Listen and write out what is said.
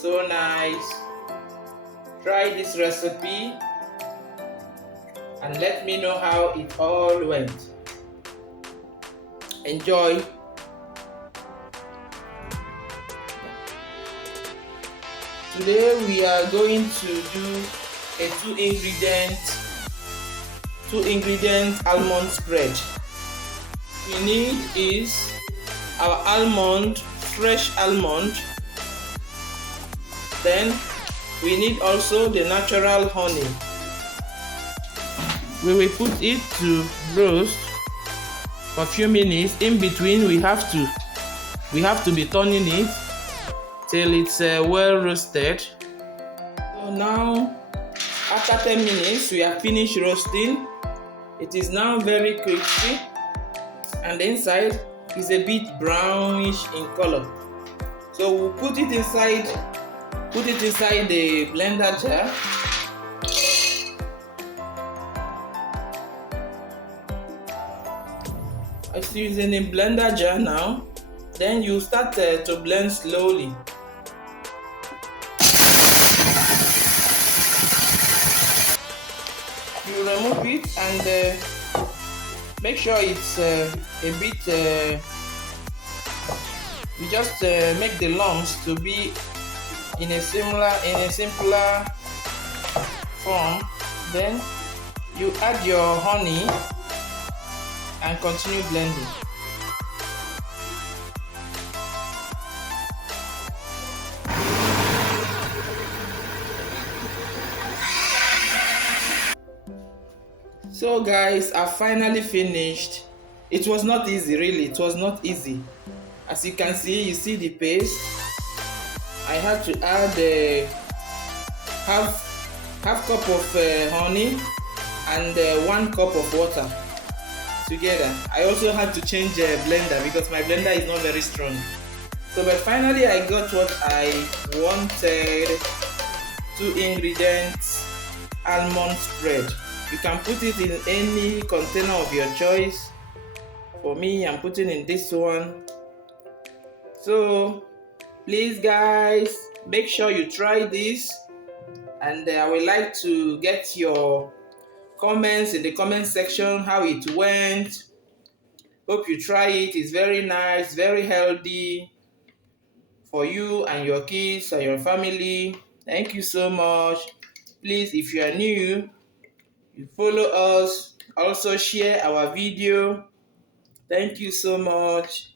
So nice. Try this recipe and let me know how it all went. Enjoy. Today we are going to do a two ingredient almond spread. We need is our almond, fresh almond. Then we need also the natural honey. We will put it to roast for a few minutes. In between, we have to be turning it till it's well roasted. So now, after 10 minutes, we have finished roasting. It is now very crispy, and the inside is a bit brownish in color. So we'll put it inside the blender jar. It's using a blender jar now. Then you start to blend slowly. You remove it and make sure it's a bit. You just make the lumps to be in a simpler form. Then you add your honey and continue blending. So guys, I finally finished. It was not easy, really. It was not easy. As you can see, you see the paste. I had to add half cup of honey and 1 cup of water together. I also had to change blender because my blender is not very strong. So but finally I got what I wanted. 2 ingredients almond spread. You can put it in any container of your choice. For me, I'm putting in this one. So please guys, make sure you try this, and I would like to get your comments in the comment section how it went. Hope you try it. It's very nice, very healthy for you and your kids and your family. Thank you so much. Please, if you are new, you follow us. Also share our video. Thank you so much.